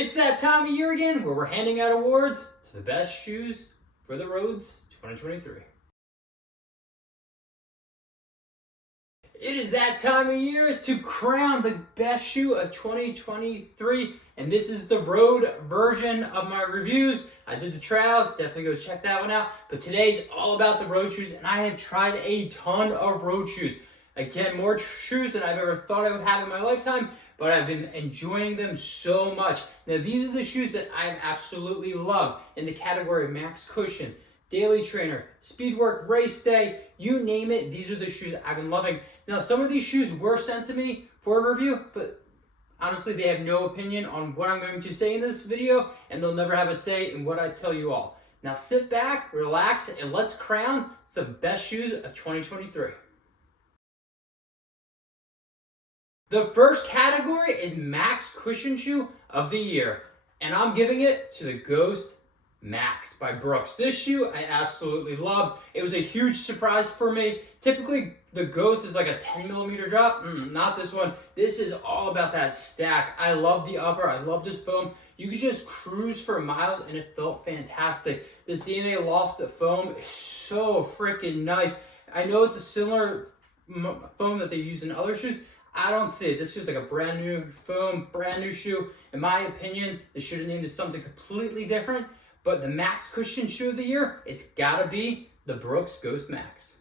It's that time of year again where we're handing out awards to the best shoes for the roads 2023. It is that time of year to crown the best shoe of 2023, and this is the road version of my reviews. I did the trails, definitely go check that one out, but today's all about the road shoes, and I have tried a ton of road shoes. Again, more shoes than I've ever thought I would have in my lifetime, but I've been enjoying them so much. Now, these are the shoes that I absolutely love in the category Max Cushion, Daily Trainer, Speedwork, Race Day, you name it, these are the shoes I've been loving. Now, some of these shoes were sent to me for a review, but honestly, they have no opinion on what I'm going to say in this video, and they'll never have a say in what I tell you all. Now, sit back, relax, and let's crown some best shoes of 2023. The first category is Max Cushion Shoe of the Year, and I'm giving it to the Ghost Max by Brooks. This shoe I absolutely loved. It was a huge surprise for me. Typically, the Ghost is like a 10mm drop. Not this one. This is all about that stack. I love the upper. I love this foam. You could just cruise for miles, and it felt fantastic. This DNA Loft foam is so freaking nice. I know it's a similar foam that they use in other shoes. I don't see it. This feels like a brand new foam, brand new shoe. In my opinion, they should have named it something completely different. But the Max Cushion Shoe of the Year, it's gotta be the Brooks Ghost Max.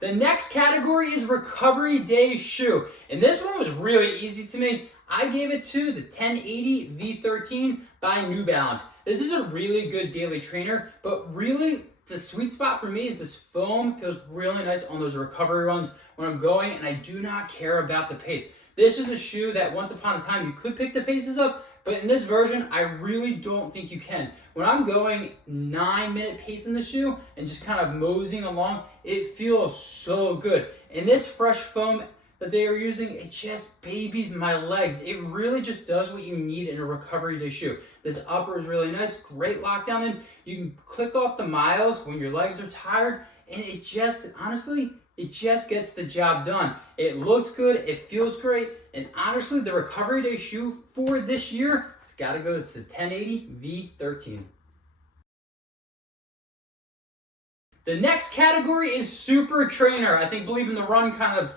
The next category is Recovery Day Shoe. And this one was really easy to me. I gave it to the 1080 V13 by New Balance. This is a really good daily trainer, but really the sweet spot for me is this foam feels really nice on those recovery runs when I'm going, and I do not care about the pace. This is a shoe that once upon a time you could pick the paces up, but in this version, I really don't think you can. When I'm going 9-minute pace in the shoe and just kind of moseying along, it feels so good. And this fresh foam that they are using, it just babies my legs. It really just does what you need in a recovery day shoe. This upper is really nice, great lockdown in. You can click off the miles when your legs are tired, and it just, honestly, it just gets the job done. It looks good, it feels great, and honestly, the recovery day shoe for this year, it's gotta go to the 1080 V13. The next category is SuperTrainer. I think Believe in the Run kind of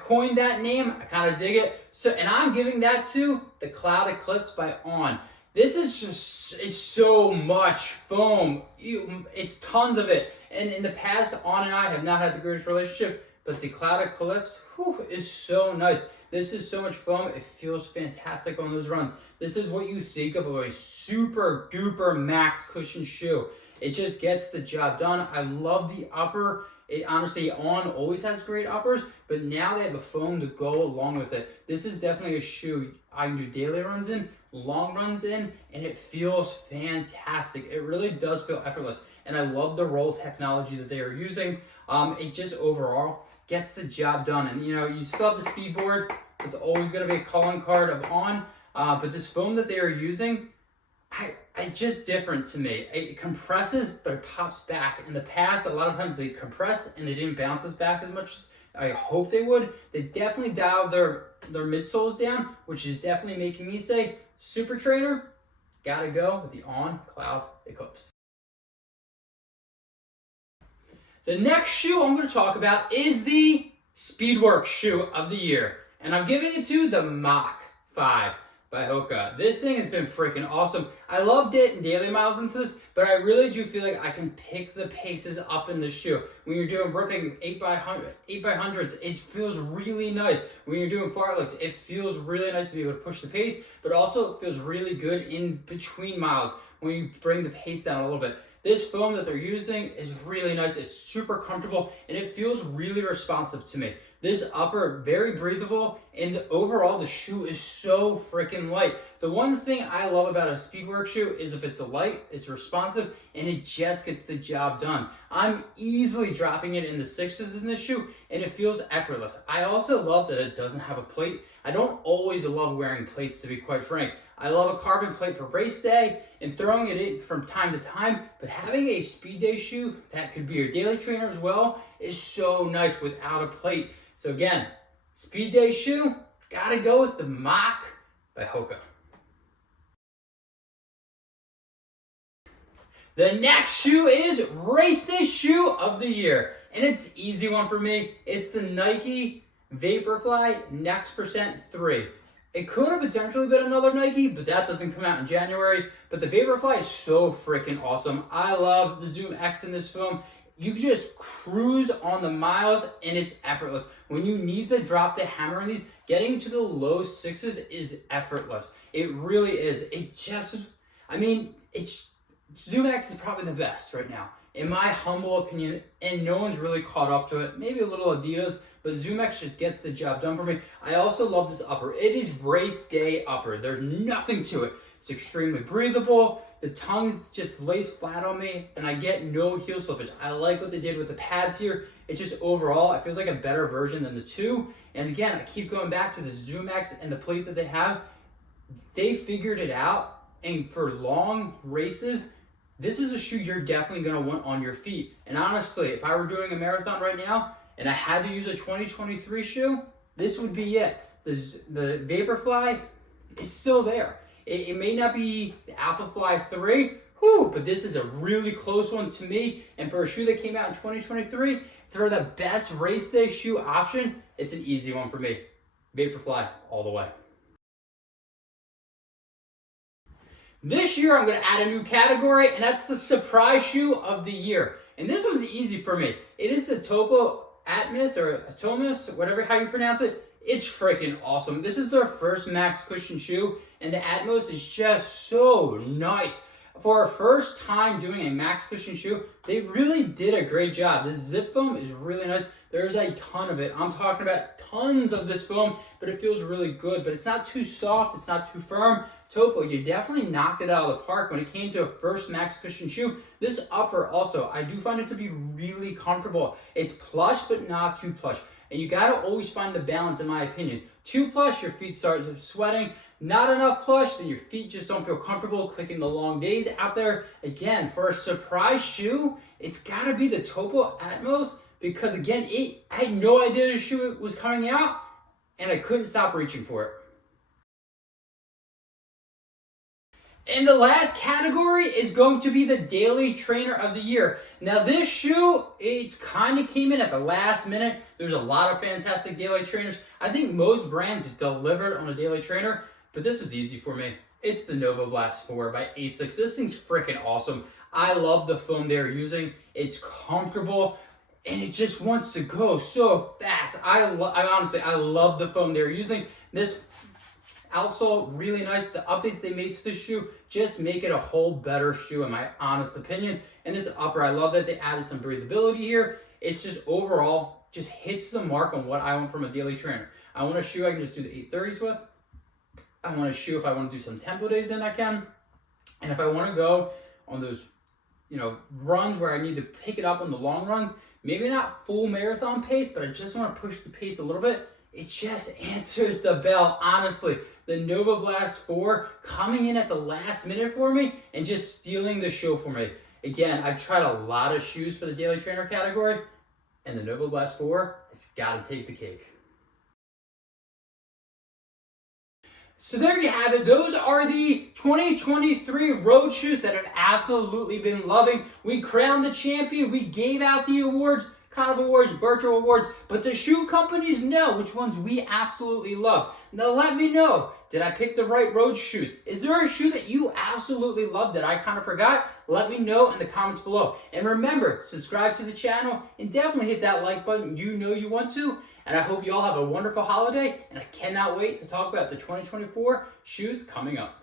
coined that name. I kind of dig it. So, and I'm giving that to the Cloudeclipse by On. This is just, it's so much foam. It's tons of it. And in the past, On and I have not had the greatest relationship, but the Cloudeclipse is so nice. This is so much foam. It feels fantastic on those runs. This is what you think of a super duper Max Cushion shoe. It just gets the job done. I love the upper. It honestly, On always has great uppers, but now they have a foam to go along with it. This is definitely a shoe I can do daily runs in, long runs in, and it feels fantastic. It really does feel effortless, and I love the roll technology that they are using. It just overall gets the job done. And you know, you still have the speed board. It's always going to be a calling card of On, but this foam that they are using, it's just different to me. It compresses, but it pops back. In the past, a lot of times they compressed and they didn't bounce us back as much as I hope they would. They definitely dialed their midsoles down, which is definitely making me say, SuperTrainer, gotta go with the On Cloudeclipse. The next shoe I'm going to talk about is the Speedwork shoe of the year, and I'm giving it to the Mach 5 by Hoka. This thing has been freaking awesome. I loved it in daily miles into this, but I really do feel like I can pick the paces up in the shoe. When you're doing ripping 8x100s, it feels really nice. When you're doing fartleks, it feels really nice to be able to push the pace, but also it feels really good in between miles when you bring the pace down a little bit. This foam that they're using is really nice. It's super comfortable, and it feels really responsive to me. This upper, very breathable, and overall the shoe is so freaking light. The one thing I love about a Speedwork shoe is if it's light, it's responsive, and it just gets the job done. I'm easily dropping it in the 6s in this shoe, and it feels effortless. I also love that it doesn't have a plate. I don't always love wearing plates, to be quite frank. I love a carbon plate for race day and throwing it in from time to time, but having a speed day shoe that could be your daily trainer as well is so nice without a plate. So again, speed day shoe, gotta go with the Mach by Hoka. The next shoe is Race Day Shoe of the Year. And it's an easy one for me. It's the Nike Vaporfly Next Percent 3. It could have potentially been another Nike, but that doesn't come out in January. But the Vaporfly is so freaking awesome. I love the Zoom X in this foam. You just cruise on the miles and it's effortless. When you need to drop the hammer on these, getting to the low 6s is effortless. It really is. Zoom X is probably the best right now, in my humble opinion, and no one's really caught up to it. Maybe a little Adidas, but Zoom X just gets the job done for me. I also love this upper. It is race day upper. There's nothing to it. It's extremely breathable. The tongues just lays flat on me, and I get no heel slippage. I like what they did with the pads here. It's just overall, it feels like a better version than the 2. And again, I keep going back to the Zoom X and the plate that they have. They figured it out, and for long races, this is a shoe you're definitely going to want on your feet. And honestly, if I were doing a marathon right now and I had to use a 2023 shoe, this would be it. The Vaporfly is still there. It may not be the Alphafly 3, but this is a really close one to me. And for a shoe that came out in 2023, for the best race day shoe option, it's an easy one for me. Vaporfly all the way. This year, I'm going to add a new category, and that's the surprise shoe of the year. And this one's easy for me. It is the Topo Atmos, or Atomus, whatever how you pronounce it. It's freaking awesome. This is their first max cushion shoe, and the Atmos is just so nice. For our first time doing a max cushion shoe, they really did a great job. This zip foam is really nice. There's a ton of it. I'm talking about tons of this foam, but it feels really good. But it's not too soft. It's not too firm. Topo, you definitely knocked it out of the park when it came to a first max cushion shoe. This upper also, I do find it to be really comfortable. It's plush, but not too plush. And you gotta always find the balance, in my opinion. Too plush, your feet start sweating. Not enough plush, then your feet just don't feel comfortable clicking the long days out there. Again, for a surprise shoe, it's gotta be the Topo Atmos, because again, I had no idea this shoe was coming out, and I couldn't stop reaching for it. And the last category is going to be the Daily Trainer of the Year. Now this shoe, it's kind of came in at the last minute. There's a lot of fantastic Daily Trainers. I think most brands delivered on a Daily Trainer, but this was easy for me. It's the Nova Blast 4 by Asics. This thing's freaking awesome. I love the foam they're using. It's comfortable, and it just wants to go so fast. I honestly love the foam they're using. This outsole, really nice. The updates they made to the shoe just make it a whole better shoe, in my honest opinion. And this upper, I love that they added some breathability here. It's just overall, just hits the mark on what I want from a Daily Trainer. I want a shoe I can just do the 830s with. I want a shoe if I want to do some tempo days in, I can. And if I want to go on those, runs where I need to pick it up on the long runs, maybe not full marathon pace, but I just want to push the pace a little bit, it just answers the bell, honestly. The Nova Blast 4 coming in at the last minute for me and just stealing the show for me. Again, I've tried a lot of shoes for the Daily Trainer category, and the Nova Blast 4 has got to take the cake. So there you have it. Those are the 2023 road shoes that I've absolutely been loving. We crowned the champion. We gave out the awards, kind of awards, virtual awards, but the shoe companies know which ones we absolutely love. Now let me know, did I pick the right road shoes? Is there a shoe that you absolutely love that I kind of forgot? Let me know in the comments below. And remember, subscribe to the channel and definitely hit that like button you want to. And I hope you all have a wonderful holiday, and I cannot wait to talk about the 2024 shoes coming up.